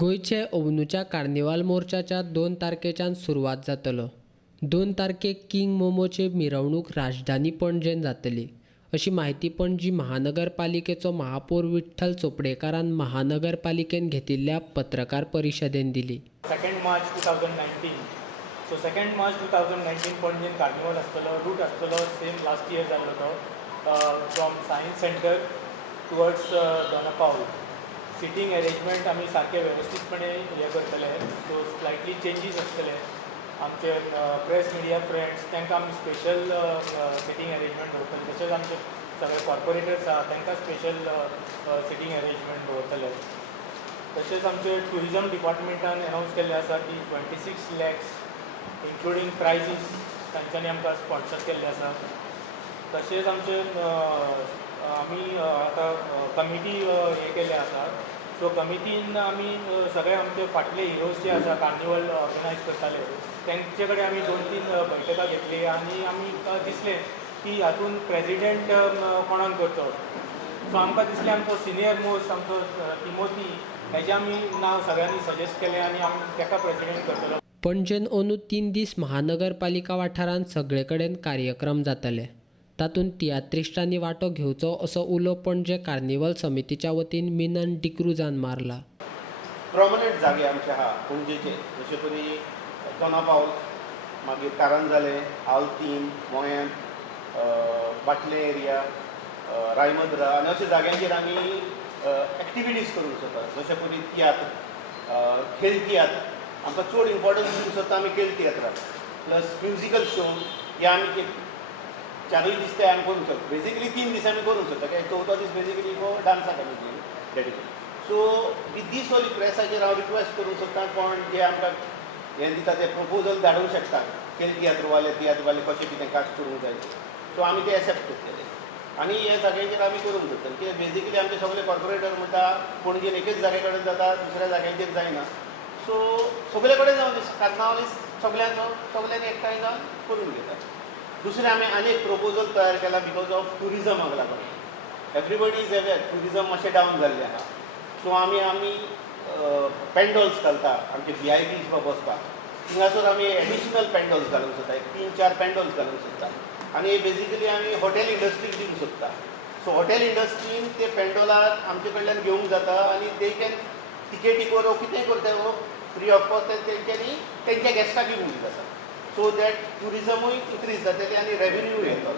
गोंयचे अंदूच्या कार्निवाल मोर्चाच्या 2 तारखेच्यान सुरवात जातलो। 2 तारखेक किंग मोमोची मिरवणूक राजधानी पणजेन जातली, अशी माहिती पणजी महानगरपालिकेचो महापौर विठ्ठल चोपडेकारान महानगरपालिकेन घेतिल्ल्या पत्रकार परिशदेन दिली। 2 मार्च 2019. सो 2 मार्च 2019 पणजेन कार्निवल आसतलो, रूट आसतलो सेम लास्ट इयर जाल्लो तो, from science centre towards Dona Paula. Sitting arrangement आमी सारके वेवस्थीतपणे हे करतले, सो स्लायटली चेंजीस आसतले। आमचे प्रेस मिडिया फ्रेंड्स तांकां आमी स्पेशल सिटींग अरेंजमेंट दवरतले, तशेंच आमचे सगळे कॉर्पोरेटर्स आहा तांकां स्पेशल सिटींग अरेंजमेंट दवरतले। तशेंच आमचे ट्युरिजम डिपार्टमेंटान अनावन्स केल्लें आसा की 26 lakhs इन्क्लुडींग प्रायजीस तांच्यांनी आमकां स्पॉन्सर केल्ले आसा। तशेंच आमचे आमी आतां कमिटी हे केल्ले आसा, सो कमिटीन आमी सगळे आमचे फाटले हिरोज जे आसा कार्निवल ऑर्गनायज करताले तांचे कडेन आमी 2-3 बैठका घेतली आनी आमी दिसलें की हातूंत प्रेजिडेंट कोणाक करचो। सो आमकां दिसलें आमचो सिनियर मोस्ट आमचो तिमोथी हेजें आमी नांव सगळ्यांनी सजेस्ट केलें आनी आमी ताका प्रेजिडेंट करतलो। पणजेन अंदू 3 दीस महानगरपालिका वाठारांत सगळे कडेन कार्यक्रम जातले। तातूंत तियात्रिस्टांनी वांटो घेवचो असो उलो पणजे कार्निवल समितीच्या वतीन मिनन डिक्रूजान मारला। प्रॉमिनंट जागे आमचे आहा पणजेचे, जशे परी दोनापावल, मागीर कारंजाले, आल्तीन, मोयन, बाटले एरिया, रायमद्रा आनी अशा जाग्यांचेर आमी एक्टिविटीज करूंक सोदतात, जशे परी तियात्र, खेळ तियात्र आमकां चड इम्पॉर्टन्स दिवंक सोदता आमी खेळ तियात्राक, प्लस म्युजिकल शो हे आमी 4 दीस ते आमी करूंक सोदता। बेजिकली 3 दीस आमी करूंक सोदता, कित्याक 4थो दीस बेजिकली हो डान्साक आमी dedicate. So with this all प्रेसाचेर हांव रिक्वेस्ट करूंक सोदता, कोण जे आमकां हें दिता ते प्रपोजल धाडूंक शकता, खेळ तियात्रवाले कशें कितें कास्ट करूंक जाय, सो आमी ते एक्सेप्ट करतले आनी हे जाग्याचेर आमी करूंक सोदतले। कित्याक बेजिकली आमचे सगळे कॉर्पोरेटर म्हणटा पणजेन एकच जागे कडेन जाता, दुसऱ्या जाग्यांचेर जायना, सो सगळे कडेन जावन कार्नावाल सगळ्यांनी एकठांय जावन करून घेतात। दुसरें आमी आनी एक प्रपोजल तयार केला बिकॉज ऑफ ट्युरिजमाक लागून। एवरीबडी इज अवेर ट्युरिजम मातशें डावन जाल्लें आहा, सो आमी पेंडॉल्स घालता आमचे VIPs बसपाक, थिंगासर आमी एडिशनल पेंडॉल्स घालूंक सोदता, 3-4 पेंडॉल्स घालूंक सोदता आनी बेजिकली आमी हॉटेल इंडस्ट्रीक दिवंक सोदता। सो हॉटेल इंडस्ट्रीन ते पेंडॉलार आमचे कडल्यान घेवंक जाता आनी ते कॅन टिकेटीक वो कितेंय करता फ्री ऑफ कॉस्ट तेंच्यांनी तेंच्या गॅस्टाक दिवंक दिता, सो दॅट ट्युरिजमूय इनक्रीज जातलें आनी रेवेन्यू येतलो।